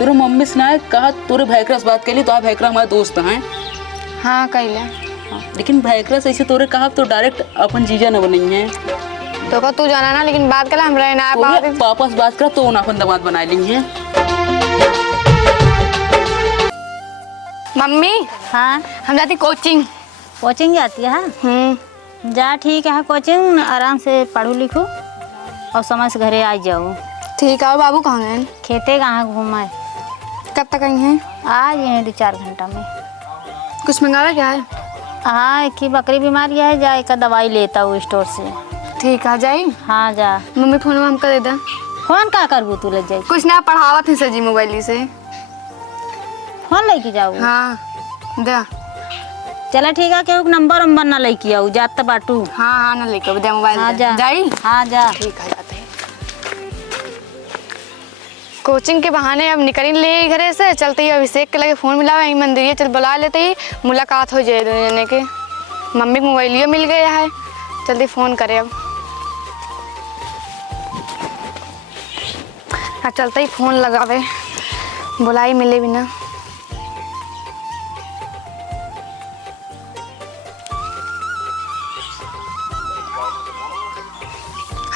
तेरे मम्मी से ना कहा तोरे भैकरा से बात कैली, तो भैकरा हमारे दोस्त हैं। हाँ कैला, लेकिन भैकरा से ऐसे तोरे कहा तो डायरेक्ट अपन जीजा न बनी है। तो का तू जाना ना, लेकिन बात कला हमरा ना पापा से बात करा तो अपन दामाद बना ली है। मम्मी हाँ हम जाती कोचिंग। कोचिंग जाती है? जा ठीक है, कोचिंग आराम से पढ़ो लिखो और समय से घरे आ जाओ। ठीक है। और बाबू कहाँ गए? खेते कहाँ घूमा है। कब तक आई हैं? आ गए 2-4 घंटा में। कुछ मंगावा क्या है? हाँ एक ही बकरी बीमारी है, जा एक दवाई लेता हूँ स्टोर से। ठीक है जाई। हाँ जा। मम्मी फोन हमको दे दे। फोन का करबू तू लग जाए? कुछ ना पढ़ावा थे सर जी मोबाइल से। फोन लेके जाओ? हाँ दे। चला ठीक है, केहू नंबर वंबर ना लेके आओ, जात बाटू। हाँ हाँ ना लेके दे मोबाइल। हाँ जा। जाई। हाँ जा। ठीक है जाते हैं। कोचिंग के बहाने अब निकल ले घरे से, चलते ही अभिषेक के लगे फोन मिला है मंदिर, चल बुला लेते ही मुलाकात हो जाए दोनों जने के। मम्मी को मोबाइल मिल गया है, जल्दी फोन करे अब। चलते ही फोन लगावे, बुलाई मिले बिना।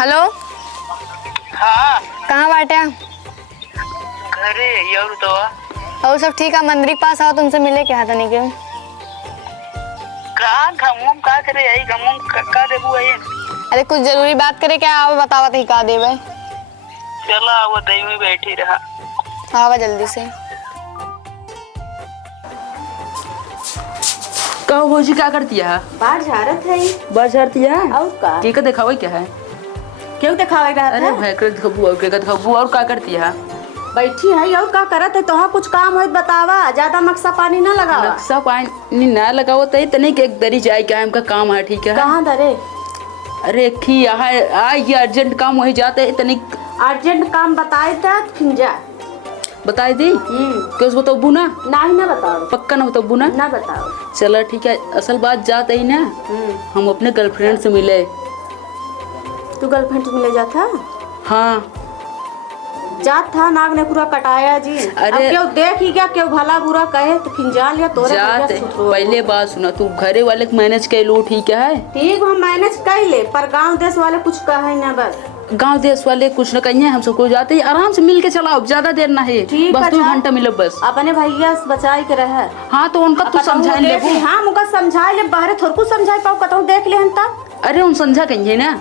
हेलो। हाँ कहाँ बाटे? घरे यार तो और सब ठीक है? मंदिर के पास आओ, तुमसे मिले क्या था नहीं के? कहाँ घूम का करे आई घूम का देबू आई। अरे कुछ जरूरी बात करे क्या? आओ बतावा तो ही का देवे। चला वो दही में बैठी रहा। आवा जल्दी से। कहो भौजी क्या करती है? बाहर झारत है। बाहर झारती है? और का? के दिखावे क्या है? क्यों दिखावे रहा अरे भैकरा दिखाबू और के दिखाबू और क्या करती है? बैठी है और का करत है? तोहा कुछ काम है बतावा, ज्यादा नक्शा पानी ना लगावा। नक्शा पानी ना लगाओ तो तने के एक दरी जाए क्या हमका काम है, ठीक है? कहाँ दरे? अरे की यहाँ ये अर्जेंट काम वही जाते है तने। अर्जेंट काम बताए था खिंजा बताए दी क्यों बताबू ना? नहीं ना बताओ। पक्का ना बताबू ना? ना बताओ। चलो ठीक है, असल बात जाते ही ना हम अपने गर्लफ्रेंड से मिले। तू गर्लफ्रेंड मिले जाता? हाँ जात था, नाग ने पूरा कटाया जी। अरे क्यों देख ही क्या, क्यों भला बुरा कहे तो खिंजा लिया तोरे। पहले बात सुना, तू घरे वाले को मैनेज कर लो, ठीक है? ठीक हम मैनेज कर ले, पर गांव देश वाले कुछ कहे ना। बस गांव देश वाले कुछ न कहिए, हम सबको जाते ही आराम से मिल के चलाओ, ज्यादा देर ना है, बस 2 घंटा मिलो बस। अपने भैया से बचाई के रहे। हाँ तो उनका तू समझा ले। हाँ मुका समझा ले, बाहर थोड़ को समझाई पाओ, कतौ देख ले हम तब। अरे उन समझा कहिए ना।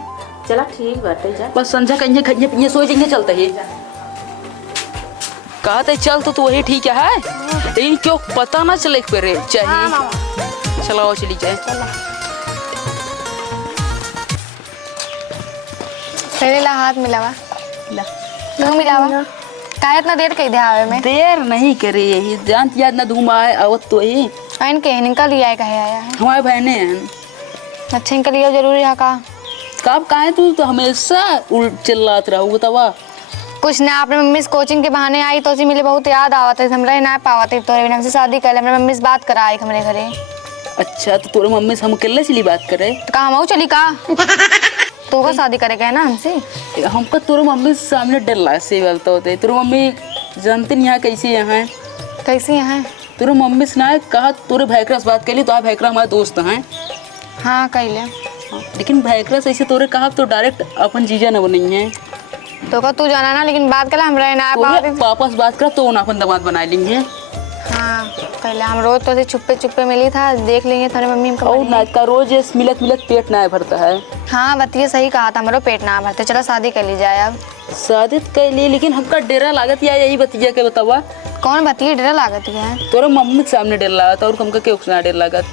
चला ठीक बाटे जा। बस समझा कहिए, खाइए पिए सो जाएंगे, चलते ही कहते चल तो वही ठीक है, लेकिन क्यों पता ना चले फिर चाहिए। चलाओ चली जाए। पहले ला हाथ मिलावा। तू मिलावा। का इतना देर कही दे आवे में? देर नहीं करे, यही जानती याद ना धूम आए आवत तो ही। इनके इनका लिया कहे आया है? हमारे बहने हैं। अच्छा इनका लिया जरूरी है का? कब कहा तू तो हमेशा उल्ट चिल्लात रहा बतावा। कुछ ना, अपने मम्मी से कोचिंग के बहाने आई तो उसी मिले बहुत याद आवत है, हमरा ना पावत है। तोरे बिना से शादी कर ले, अपने मम्मी से बात करा आई हमरे घरे। अच्छा तो तोरे मम्मी से हम अकेले चली बात करे? तो कहा हम चली का? तो का शादी करे गए ना हमसे? हमको तोरे मम्मी से सामने डर लगा से बोलते होते। तोरे मम्मी जानते नहीं यहाँ कैसे यहाँ है? कैसे यहाँ? तोरे मम्मी से ना कहा तोरे भैकरा से बात कैली, तो भैकरा हमारे दोस्त हैं। हाँ कैले। लेकिन भैकरा से ऐसे तोरे कहा तो डायरेक्ट अपन जीजा न बनी है। तो का तू जाना ना, लेकिन बात कला हमरा ना पापा से बात करा तो अपन दामाद बना लेंगे। हाँ पहले हम रोज तो छुपे छुपे मिली था, देख लेंगे थारे मम्मी हमको। और ना का रोज मिलत मिलत पेट ना भरता है। हाँ बतिए सही कहा था, हमारा पेट ना भरते। चलो शादी कर ली जाए अब। शादी कर ली, लेकिन हमका डेरा लागत या यही बतिया के बतावा। कौन बतिए डेरा लागत है? तोरे मम्मी के सामने डेरा लागत और हमका क्यों ना डेरा लागत?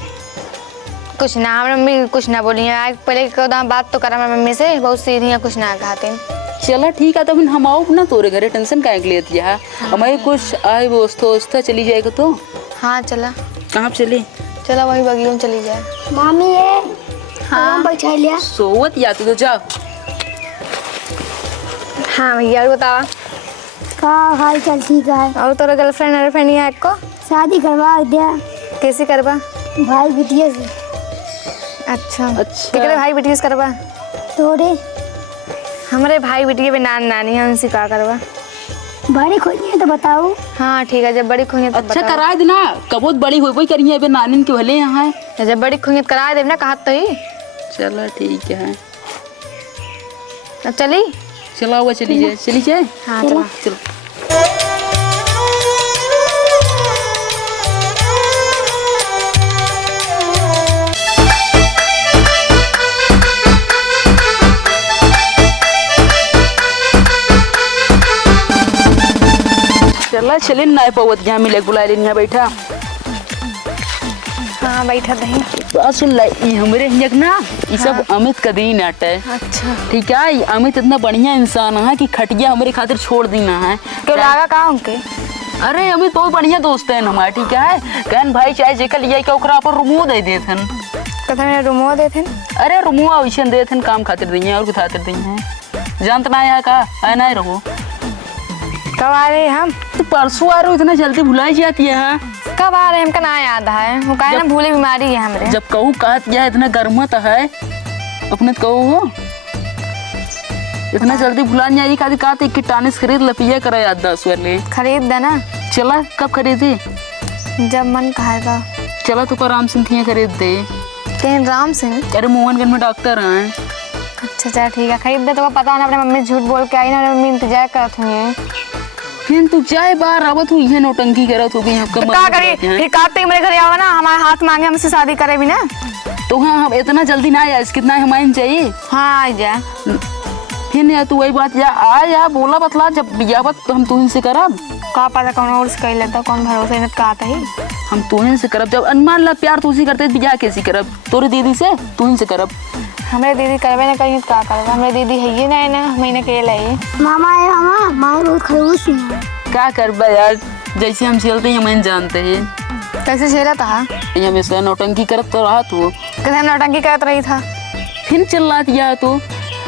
कुछ ना, हमारी मम्मी कुछ ना बोली है। पहले बात तो करा मैं मम्मी से, बहुत सीधी है, कुछ ना कहते। चला ठीक है, तो हम आओ ना तोरे घरे, टेंशन काहे के लेती है? हमारे कुछ आए व्यवस्था चली जाएगा तो। हाँ चला। कहाँ चली? चला वही बगियों में चली जाए। मामी ये हाँ बैठा लिया। सोवत या तो जाओ। हाँ भैया बतावा। का हाल चाल ठीक है? और तोरा गर्लफ्रेंड वर्लफ्रेंड है को? शादी करवा दिया। कैसे करवा? भाई बिटिया से। अच्छा केकरे भाई बिटिया से करवा? तोरे हमारे भाई बिटिया भी नानी है, उनसे का करवा? बड़ी खोजी है तो बताओ। हाँ ठीक है, जब बड़ी खुनियत अच्छा करा देना, कबोत बड़ी होई करिए अबे नानिन के भले यहाँ है। जब बड़ी खुनियत करा दे ना, कहा तो ही। चला ठीक है, अब चली। चला हुआ चली जाए। हाँ चलो। चलो चला चले ना पवत यहाँ मिले बुला ले यहाँ बैठा। हाँ बैठा दही। बात सुन ला, ये हमरे हियक ना ये सब अमित का दिन आटा है। अच्छा ठीक है, ये अमित इतना बढ़िया इंसान है कि खटिया हमारे खातिर छोड़ देना है। क्यों लागा का उनके? अरे अमित बहुत बढ़िया दोस्त है हमारे। ठीक है, कहन भाई चाहे जेकर लिया के ओकरा पर रुमो दे देथन। कथा में रुमो देथन? अरे रुमुआ वैसे देथन, काम खातिर दिए और खातिर दिए हैं। जानत ना यहाँ का है ना रहो। कब आ रहे हम? तो परसों आ रहे हो, इतना जल्दी भुलाई जाती है। कब आ रहे हैं? हमका ना याद है। वो कहे ना भूले बीमारी है हमरे। जब कहूँ कहत या इतना गर्मत है अपने तो कहो हो इतना जल्दी भुला नहीं आई। खाती कहते कीटाणु खरीद लपिया करा याद 10 वाले खरीद देना। चला कब खरीदे? जब मन कहेगा। चला तो राम सिंह थिया खरीद दे। कहीं राम सिंह? अरे मोहनगंज में डॉक्टर हैं। अच्छा चल ठीक है, खरीद दे। तो पता ना अपने मम्मी झूठ बोल के आई ना, मम्मी इंतजार करत हुई। फिर तू चाय बार आवत हुई है, नौटंकी करत हो गई। तो क्या करी फिर? काते मेरे घर आवा ना, हमारे हाथ मांगे हमसे शादी करे भी ना। तो हाँ हम इतना जल्दी ना आया, कितना हमारे चाहिए। हाँ आ जा। फिर या तू वही बात या बोला बतला जब बियावत तो हम तुहिन से करब। का पता कौन और से कह लेता, कौन भरोसा इनत का आता ही। हम तुहिन से करब। जब अनुमान ला प्यार तुझी करते बियाह कैसी करब? तोरे दीदी से तुहिन से करब। हमारे दीदी करवे ना कहीं का करवा। हमारे दीदी है ये ना महीने के लिए। मामा है मामा, मामा बहुत खड़ूस है। क्या करबा यार, जैसे हम चलते हैं हमें जानते हैं। कैसे झेला था? यहाँ में से नौटंकी करत तो रहा तू। कैसे नौटंकी करत रही था? फिर चल रहा था तो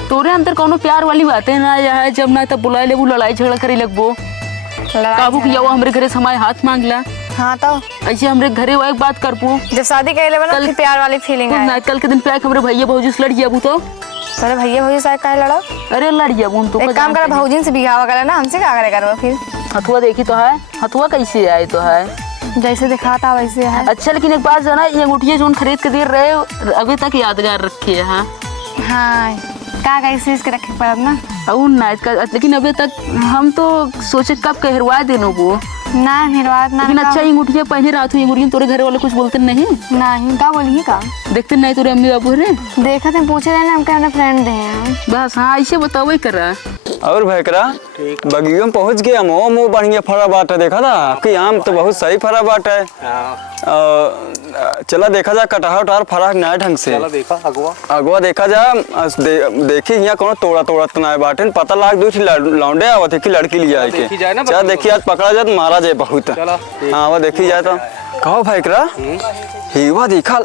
तोरे अंदर कोनो प्यार वाली बातें ना आया है। जब ना तब बुला ले वो लड़ाई झगड़ा करे लगबो। काबू किया वो हमारे घरे से हमारे हाथ मांगला। हाँ तो ऐसे हमारे घरे वो एक बात कर पू। जब शादी कर ले कल प्यार वाली फीलिंग है। कल के दिन पे हमारे भैया भौजी से लड़ गया तो। अरे भैया भौजी से काहे लड़ा? अरे लड़ गया तो एक काम कर, भौजी से बिगावा करे ना, हमसे क्या करे करवा फिर। हथुआ देखी तो है, हथुआ कैसे आए तो है जैसे दिखाता वैसे है। अच्छा लेकिन एक बात जाना, ये अंगूठिया जो खरीद के दे रहे अभी तक यादगार रखे है। हाँ का कैसे इसके रखे पड़ा ना। और ना इसका, लेकिन अभी तक हम तो सोचे कब कहरवा देनो को ना निर्वाद ना। लेकिन अच्छा ये अंगूठिया पहने रात हुई अंगूठिया तोरे घर वाले कुछ बोलते नहीं? नहीं का बोलिए का देखते नहीं तोरे अम्मी बाबू रे? देखा थे पूछे रहे ना, हम अपने फ्रेंड हैं बस। हाँ ऐसे बताओ ही करा। और भैकरा बगियों में पहुंच गया। मोह बढ़िया फरा बाट है, देखा था आपकी आम तो बहुत सही फरा बाट है। चला देखा जा कटहर उटार फरा नया ढंग से। चला देखा अगवा देखा जा। देखी यहाँ कौन तोड़ा तोड़ा तनाए बाटे, पता लाग दो लौंडे आवत है कि लड़की लिया के। चल देखी आज पकड़ा जाए तो मारा जाए बहुत। हाँ वो देखी जाए तो कहो भैकरा हीवा देखा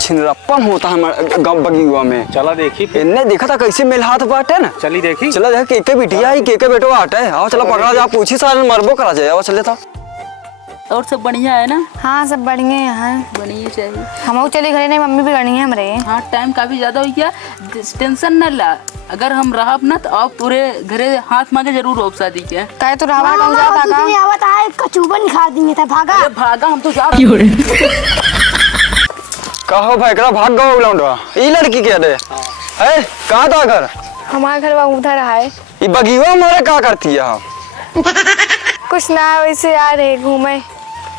छिनरप्पन होता है गाँव बगियुआ में। चला देखी इन्ने देखा था कैसे मेल हाथ बाटे ना। चली देखी। चला देख के बिटिया ही के बेटो आटा है। आओ चला पकड़ा जा, पूछी सारे मरबो करा जाए। आओ चले था। और सब बढ़िया है ना? हाँ सब बढ़िया है। बढ़िया चाहिए। हम चली घरे नहीं, मम्मी भी करनी है हमारे। हाँ टाइम काफी ज्यादा हो गया, टेंशन न ला। अगर हम रहा ना तो आप पूरे घरे हाथ मांगे जरूर हो शादी के। कहे तो रहा कौन जाता का? नहीं आवत है, कचूबन खा दिए था। भागा अरे भागा हम तो जा। कहो भैकरा भाग गो लौंडवा। ई लड़की के दे है कहाँ था घर? हमारे घर उधर है। ई बगियुआ मोरे का करती है? कुछ ना वैसे आ रहे घूमे।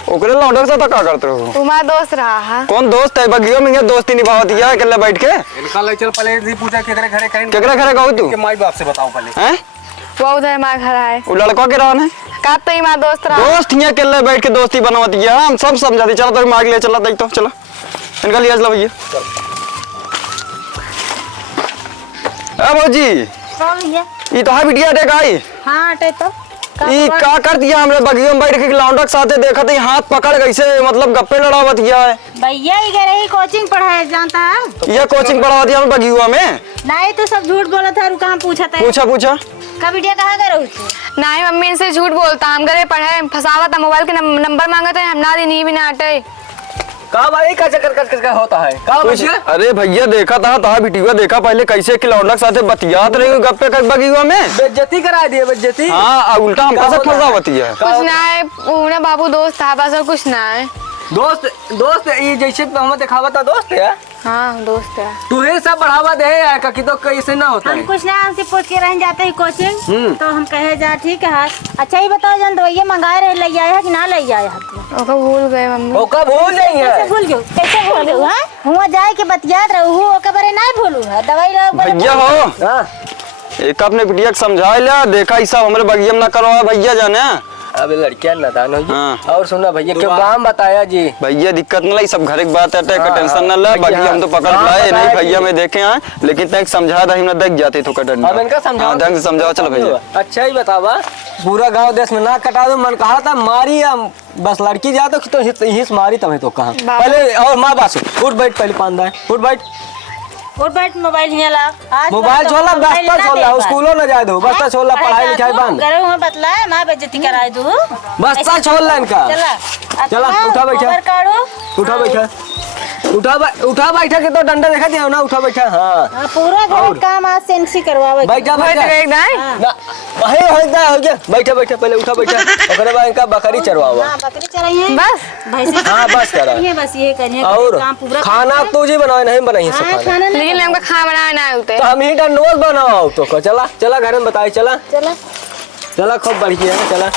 ओकरे लौंडर से तो का करते हो? तुम्हारा दोस्त रहा है। कौन दोस्त है? बगियुआ में दोस्ती निभावती है अकेले बैठ के। इनका ले चल पहले जी पूछा केकरे घरे कहीं केकरे घरे गहो तू? के माई बाप से बताओ पहले। हैं? वो उधर हमारा घर है। वो लड़का के रहन है? का तो हमारा दोस्त रहा। दोस्त यहाँ अकेले बैठ के दोस्ती बनवाती है। हम सब समझाते। चलो तो मांग ले चला देख तो चलो इनका लिहाज लो भैया। भौजी ये तो है बिटिया देख आई। हाँ अटे तो ई का कर दिया हमरे बगियों में बैठ के लौंडा के साथे देखा था हाथ पकड़ कैसे मतलब गप्पे लड़ावत है। भैया ही कह रही कोचिंग पढ़ाए जानता है। ये कोचिंग पढ़ावत है बगियुआ में? नहीं तो सब झूठ बोला था। रुका हम पूछा था। पूछा का बिटिया कहाँ गए रही थी? नहीं मम्मी इनसे झूठ बोलता। हम घरे पढ़े फसावा था, मोबाइल के नंबर मांगे थे, हम ना दी नहीं भी ना हटे। का भाई का चक्कर कर होता है का कुछ भैया अरे भैया देखा था बिटिया देखा पहले कैसे कि लौंडा के साथे बतियात रही गप्पे कर बगीवा में। बेइज्जती करा दिए बेइज्जती। हाँ उल्टा हमका से फंसावती है। कुछ ना है, पूरा बाबू दोस्त था बस और कुछ ना है। दोस्त ये जैसे हम दिखावा था दोस्त है। हाँ दोस्त है। तू ही सब बढ़ावा दे यार कि तो कैसे ना होता हम है। कुछ ना हमसे पूछ के रह जाते हैं कोचिंग तो हम कहे जा ठीक है। अच्छा ये बताओ जन दवाइयाँ मंगाए रहे ले आए है कि ना ले आए है? ओका भूल गए मम्मी। ओका भूल नहीं कैसे है। भूल गयो कैसे भूल गयो है? हुआ जाए के बतियात रहू ओके बारे ना भूलू है दवाई लो भैया हो हाँ एक अपने बिटिया के समझा लिया देखा ई सब हमरे बगिया में ना करो भैया जाने। अबे लड़कियां नादान हो हाँ। और सुना भैया क्यों काम बताया जी। भैया दिक्कत न लाई सब घर की बात है का टेंशन न ला बाकी हम तो पकड़ हाँ, लाए नहीं बताया भैया जी। मैं देखे आए लेकिन तक समझा था हमने देख जाते तो कटन हम इनका समझाओ ढंग से समझाओ चलो भैया। अच्छा ही बतावा पूरा गांव देश में ना कटा दो मन कहा था मारी हम बस लड़की जा तो हिस मारी तमें तो कहा पहले और माँ बास उठ बैठ पहले पांदा है उठ बैठ और बैठ मोबाइल हिया ला आज मोबाइल छोड़ा बस्ता छोड़ा स्कूलों न जाए दो बस्ता छोड़ा पढ़ाई लिखाई बंद करे हुआ बतला मां बेइज्जती कराए दू बस्ता छोड़ ला इनका चला चला उठा बैठा खबर काढ़ो उठा बैठा उठा बैठा के तो डंडा देखा दिया ना उठा बैठा हाँ पूरा घर काम आज सेंसी करवावे बैठा बैठा ना हो गया बैठा बैठा पहले उठा बैठा ओकरे बाद इनका बकरी चरवावा हां बकरी चराइए बस भैंसे हाँ बस करा ये बस ये करिए और काम पूरा खाना तो जी बनाए नहीं बनाई सब खाना खाना नहीं लेकिन हमको खाना बनाना ना होते। तो हम ही डंडोल बनाओ तो चला चला घर में बताए चला चला चला खूब बढ़िया है चला